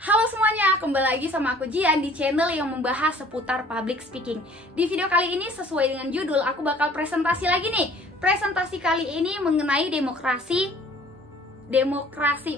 Halo semuanya, kembali lagi sama aku Jian di channel yang membahas seputar public speaking. Di video kali ini sesuai dengan judul, aku bakal presentasi lagi nih. Presentasi kali ini mengenai demokrasi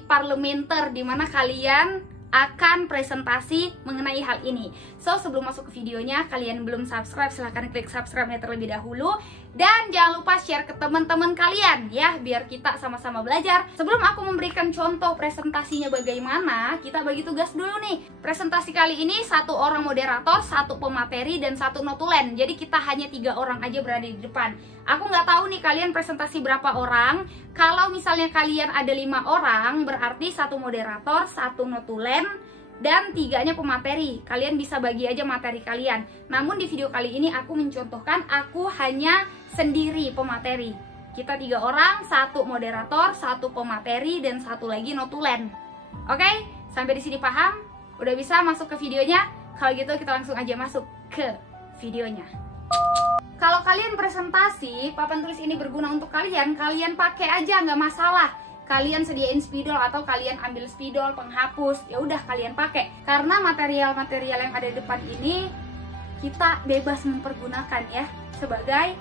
parlementer, dimana kalian akan presentasi mengenai hal ini. So, sebelum masuk ke videonya, kalian belum subscribe, silahkan klik subscribe-nya terlebih dahulu. Dan jangan lupa share ke teman-teman kalian ya, biar kita sama-sama belajar. Sebelum aku memberikan contoh presentasinya bagaimana, kita bagi tugas dulu nih. Presentasi kali ini satu orang moderator, satu pemateri, dan satu notulen. Jadi kita hanya 3 orang aja berada di depan. Aku nggak tahu nih kalian presentasi berapa orang. Kalau misalnya kalian ada 5 orang, berarti satu moderator, satu notulen, dan 3-nya pemateri. Kalian bisa bagi aja materi kalian. Namun di video kali ini aku mencontohkan aku hanya sendiri pemateri. Kita 3 orang, satu moderator, satu pemateri, dan satu lagi notulen. Oke? Sampai di sini paham? Udah bisa masuk ke videonya? Kalau gitu kita langsung aja masuk ke videonya. Kalau kalian presentasi, papan tulis ini berguna untuk kalian pakai aja, nggak masalah. Kalian sediain spidol atau kalian ambil spidol penghapus, ya udah kalian pakai. Karena material-material yang ada di depan ini kita bebas mempergunakan ya sebagai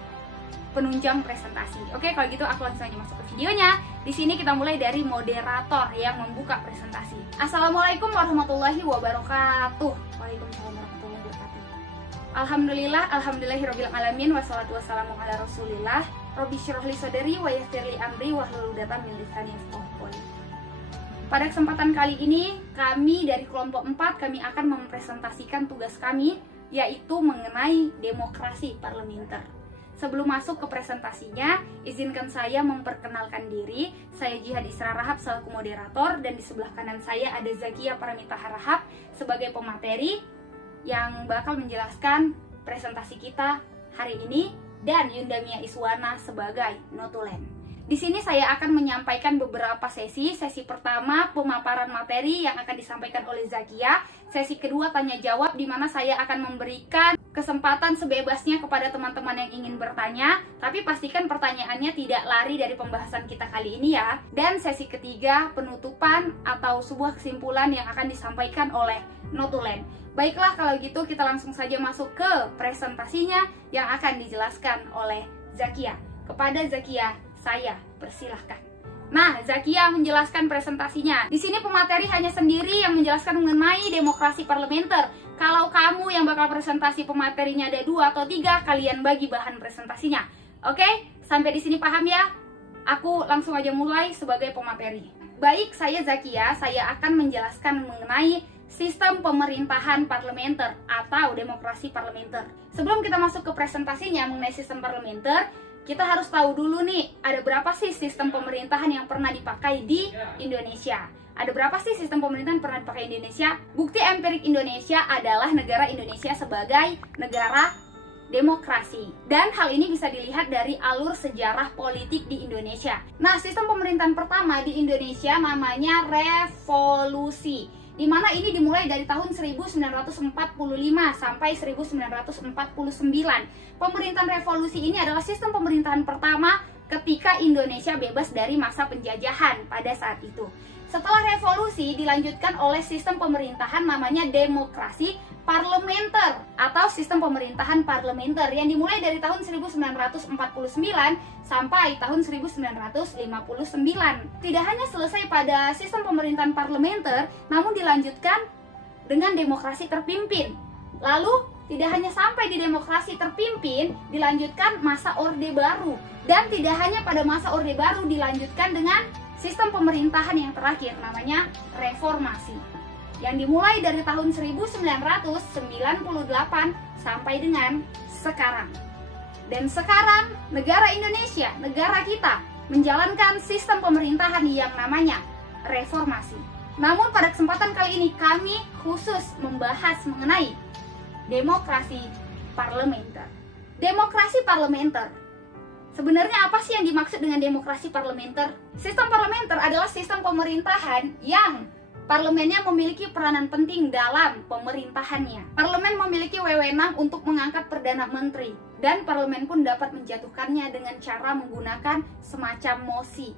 penunjang presentasi. Oke, kalau gitu aku langsung aja masuk ke videonya. Di sini kita mulai dari moderator yang membuka presentasi. Assalamualaikum warahmatullahi wabarakatuh. Waalaikumsalam warahmatullahi wabarakatuh. Alhamdulillahirabbil alamin wassalatu wassalamu ala Rasulillah. Robbi syrahli sadri wa yassirli amri wahlul 'uqdatam min lisani yafqahu qawli. Pada kesempatan kali ini, kami dari kelompok 4 kami akan mempresentasikan tugas kami, yaitu mengenai demokrasi parlementer. Sebelum masuk ke presentasinya, izinkan saya memperkenalkan diri. Saya Jihad Isra Rahab selaku moderator, dan di sebelah kanan saya ada Zakia Paramita Harahap sebagai pemateri yang bakal menjelaskan presentasi kita hari ini, dan Yundamia Iswana sebagai notulen. Di sini saya akan menyampaikan beberapa sesi. Sesi pertama pemaparan materi yang akan disampaikan oleh Zakia. Sesi kedua tanya jawab, di mana saya akan memberikan kesempatan sebebasnya kepada teman-teman yang ingin bertanya, tapi pastikan pertanyaannya tidak lari dari pembahasan kita kali ini ya. Dan sesi ketiga penutupan atau sebuah kesimpulan yang akan disampaikan oleh notulen. Baiklah, kalau gitu kita langsung saja masuk ke presentasinya yang akan dijelaskan oleh Zakia. Kepada Zakia, saya persilahkan. Nah, Zakia menjelaskan presentasinya. Di sini pemateri hanya sendiri yang menjelaskan mengenai demokrasi parlementer. Kalau kamu yang bakal presentasi pematerinya ada 2 atau 3, kalian bagi bahan presentasinya. Oke, sampai di sini paham ya? Aku langsung aja mulai sebagai pemateri. Baik, saya Zakia, saya akan menjelaskan mengenai sistem pemerintahan parlementer atau demokrasi parlementer. Sebelum kita masuk ke presentasinya mengenai sistem parlementer, kita harus tahu dulu nih, ada berapa sih sistem pemerintahan yang pernah dipakai di Indonesia? Ada berapa sih sistem pemerintahan yang pernah dipakai di Indonesia? Bukti empirik Indonesia adalah negara Indonesia sebagai negara demokrasi. Dan hal ini bisa dilihat dari alur sejarah politik di Indonesia. Nah, sistem pemerintahan pertama di Indonesia namanya revolusi, di mana ini dimulai dari tahun 1945 sampai 1949. Pemerintahan revolusi ini adalah sistem pemerintahan pertama ketika Indonesia bebas dari masa penjajahan pada saat itu. Setelah revolusi dilanjutkan oleh sistem pemerintahan namanya demokrasi parlementer atau sistem pemerintahan parlementer yang dimulai dari tahun 1949 sampai tahun 1959. Tidak hanya selesai pada sistem pemerintahan parlementer, namun dilanjutkan dengan demokrasi terpimpin. Lalu tidak hanya sampai di demokrasi terpimpin, dilanjutkan masa Orde Baru. Dan tidak hanya pada masa Orde Baru, dilanjutkan dengan sistem pemerintahan yang terakhir namanya reformasi, yang dimulai dari tahun 1998 sampai dengan sekarang. Dan sekarang negara Indonesia, negara kita, menjalankan sistem pemerintahan yang namanya reformasi. Namun pada kesempatan kali ini kami khusus membahas mengenai demokrasi parlementer. Demokrasi parlementer, sebenarnya apa sih yang dimaksud dengan demokrasi parlementer? Sistem parlementer adalah sistem pemerintahan yang parlemennya memiliki peranan penting dalam pemerintahannya. Parlemen memiliki wewenang untuk mengangkat perdana menteri, dan parlemen pun dapat menjatuhkannya dengan cara menggunakan semacam mosi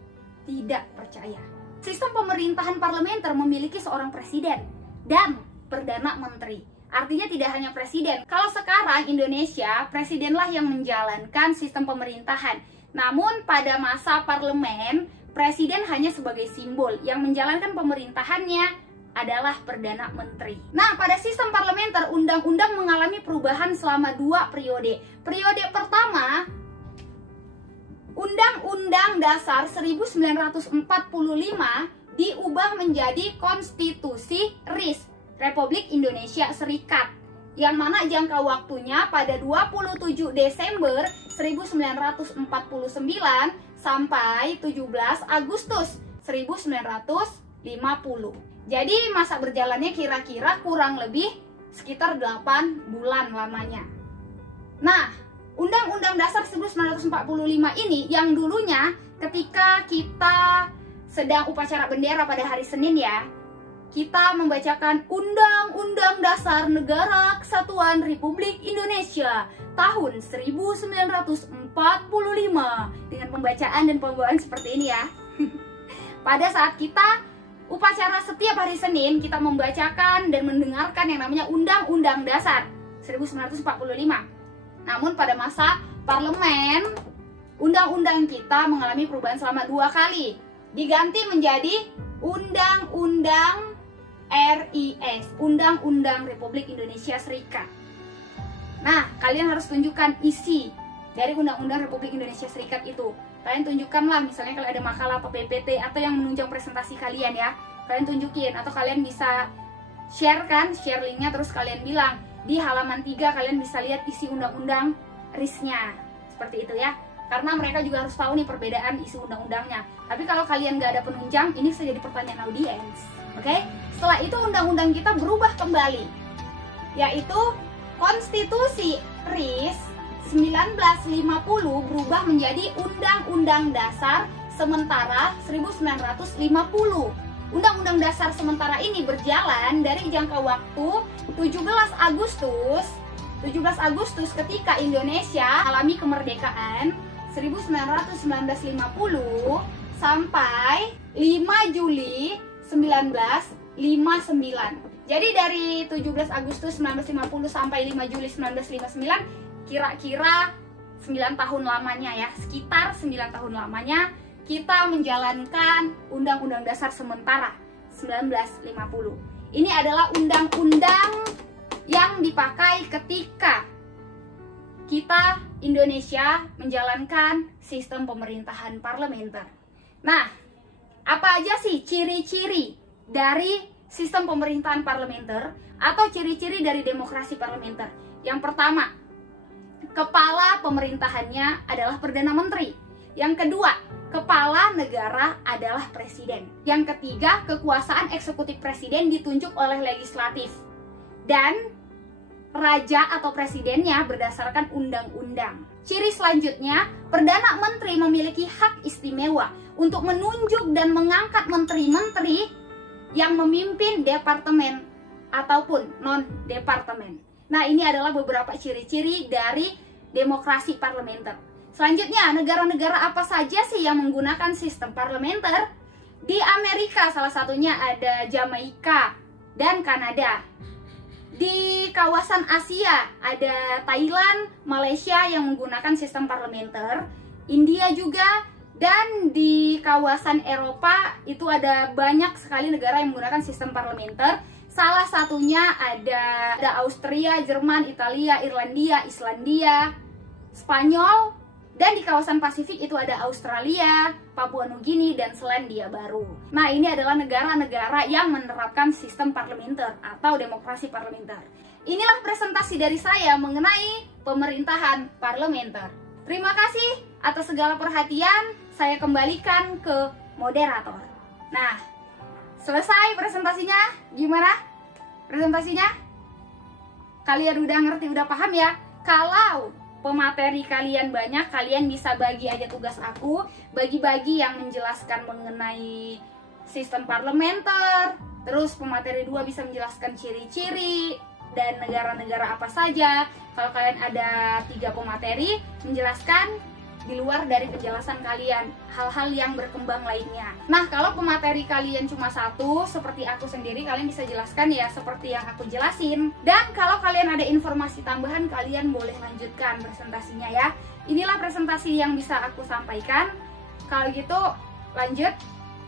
tidak percaya. Sistem pemerintahan parlementer memiliki seorang presiden, dan Perdana Menteri. Artinya tidak hanya presiden. Kalau sekarang Indonesia, presidenlah yang menjalankan sistem pemerintahan. Namun pada masa parlemen, presiden hanya sebagai simbol. Yang menjalankan pemerintahannya adalah Perdana Menteri. Nah, pada sistem parlementer, undang-undang mengalami perubahan selama 2 periode. Periode pertama, Undang-Undang Dasar 1945 diubah menjadi Konstitusi RIS, Republik Indonesia Serikat, yang mana jangka waktunya pada 27 Desember 1949 sampai 17 Agustus 1950. Jadi masa berjalannya kira-kira kurang lebih sekitar 8 bulan lamanya. Nah, Undang-Undang Dasar 1945 ini yang dulunya ketika kita sedang upacara bendera pada hari Senin ya, kita membacakan Undang-Undang Dasar Negara Kesatuan Republik Indonesia tahun 1945 dengan pembacaan dan pembawaan seperti ini ya. Pada saat kita upacara setiap hari Senin, kita membacakan dan mendengarkan yang namanya Undang-Undang Dasar 1945. Namun pada masa parlemen, undang-undang kita mengalami perubahan selama 2 kali. Diganti menjadi Undang-Undang RIS, Undang-Undang Republik Indonesia Serikat. Nah, kalian harus tunjukkan isi dari Undang-Undang Republik Indonesia Serikat itu. Kalian tunjukkanlah, misalnya kalau ada makalah atau PPT atau yang menunjang presentasi kalian ya, kalian tunjukin, atau kalian bisa share linknya, terus kalian bilang di halaman 3 kalian bisa lihat isi undang-undang RIS-nya. Seperti itu ya. Karena mereka juga harus tahu nih perbedaan isi undang-undangnya. Tapi kalau kalian nggak ada penunjang, ini bisa jadi pertanyaan audiens. Oke? Setelah itu undang-undang kita berubah kembali, yaitu Konstitusi RIS 1950 berubah menjadi Undang-Undang Dasar Sementara 1950. Undang-Undang Dasar sementara ini berjalan dari jangka waktu 17 Agustus ketika Indonesia alami kemerdekaan 1950 sampai 5 Juli 1959. Jadi dari 17 Agustus 1950 sampai 5 Juli 1959 kira-kira 9 tahun lamanya ya, sekitar 9 tahun lamanya kita menjalankan Undang-Undang Dasar Sementara 1950. Ini adalah undang-undang yang dipakai ketika kita Indonesia menjalankan sistem pemerintahan parlementer. Nah, apa aja sih ciri-ciri dari sistem pemerintahan parlementer atau ciri-ciri dari demokrasi parlementer? Yang pertama, kepala pemerintahannya adalah Perdana Menteri. Yang kedua, kepala negara adalah presiden. Yang ketiga, kekuasaan eksekutif presiden ditunjuk oleh legislatif. Dan raja atau presidennya berdasarkan undang-undang. Ciri selanjutnya, Perdana Menteri memiliki hak istimewa untuk menunjuk dan mengangkat menteri-menteri yang memimpin departemen ataupun non-departemen. Nah, ini adalah beberapa ciri-ciri dari demokrasi parlementer. Selanjutnya, negara-negara apa saja sih yang menggunakan sistem parlementer? Di Amerika salah satunya ada Jamaika dan Kanada. Di kawasan Asia ada Thailand, Malaysia yang menggunakan sistem parlementer, India juga, dan di kawasan Eropa itu ada banyak sekali negara yang menggunakan sistem parlementer. Salah satunya ada Austria, Jerman, Italia, Irlandia, Islandia, Spanyol. Dan di kawasan Pasifik itu ada Australia, Papua Nugini, dan Selandia Baru. Nah, ini adalah negara-negara yang menerapkan sistem parlementer atau demokrasi parlementer. Inilah presentasi dari saya mengenai pemerintahan parlementer. Terima kasih atas segala perhatian. Saya kembalikan ke moderator. Nah, selesai presentasinya. Gimana presentasinya? Kalian udah ngerti, udah paham ya? Kalau pemateri kalian banyak, kalian bisa bagi aja tugas aku, bagi-bagi yang menjelaskan mengenai sistem parlementer, terus pemateri 2 bisa menjelaskan ciri-ciri dan negara-negara apa saja. Kalau kalian ada 3 pemateri menjelaskan di luar dari penjelasan kalian, hal-hal yang berkembang lainnya. Nah, kalau pemateri kalian cuma satu, seperti aku sendiri, kalian bisa jelaskan ya seperti yang aku jelasin. Dan kalau kalian ada informasi tambahan, kalian boleh lanjutkan presentasinya ya. Inilah presentasi yang bisa aku sampaikan. Kalau gitu, lanjut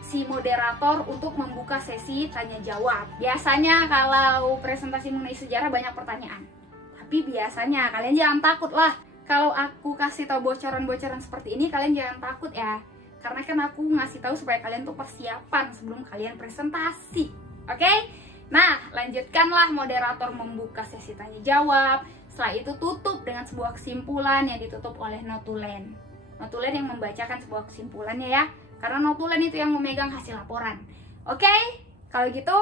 si moderator untuk membuka sesi tanya jawab. Biasanya kalau presentasi mengenai sejarah banyak pertanyaan. Tapi biasanya kalian jangan takut lah. Kalau aku kasih tahu bocoran-bocoran seperti ini, kalian jangan takut ya. Karena kan aku ngasih tahu supaya kalian tuh persiapan sebelum kalian presentasi. Oke? Nah, lanjutkanlah moderator membuka sesi tanya jawab. Setelah itu tutup dengan sebuah kesimpulan yang ditutup oleh notulen. Notulen yang membacakan sebuah kesimpulannya ya. Karena notulen itu yang memegang hasil laporan. Oke? Kalau gitu,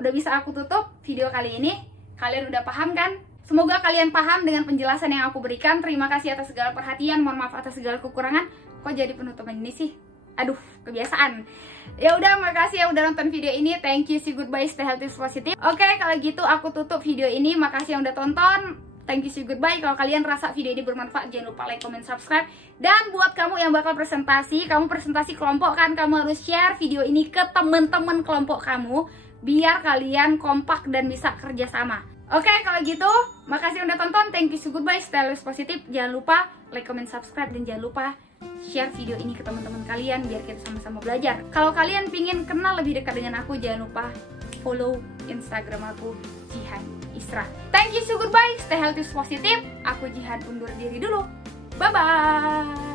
udah bisa aku tutup video kali ini. Kalian udah paham kan? Semoga kalian paham dengan penjelasan yang aku berikan. Terima kasih atas segala perhatian. Mohon maaf atas segala kekurangan. Kok jadi penutupan ini sih? Aduh, kebiasaan. Ya udah, makasih ya udah nonton video ini. Thank you, see goodbye, stay healthy, positive. Oke, kalau gitu aku tutup video ini. Makasih yang udah tonton. Thank you, see goodbye. Kalau kalian rasa video ini bermanfaat, jangan lupa like, comment, subscribe. Dan buat kamu yang bakal presentasi, kamu presentasi kelompok kan, kamu harus share video ini ke teman-teman kelompok kamu. Biar kalian kompak dan bisa kerjasama. Oke, kalau gitu, makasih udah tonton. Thank you, so goodbye, stay always positive. Jangan lupa like, comment, subscribe, dan jangan lupa share video ini ke teman-teman kalian biar kita sama-sama belajar. Kalau kalian pingin kenal lebih dekat dengan aku, jangan lupa follow Instagram aku, Jihan Isra. Thank you, so goodbye, stay healthy, positive. Aku Jihan undur diri dulu. Bye-bye.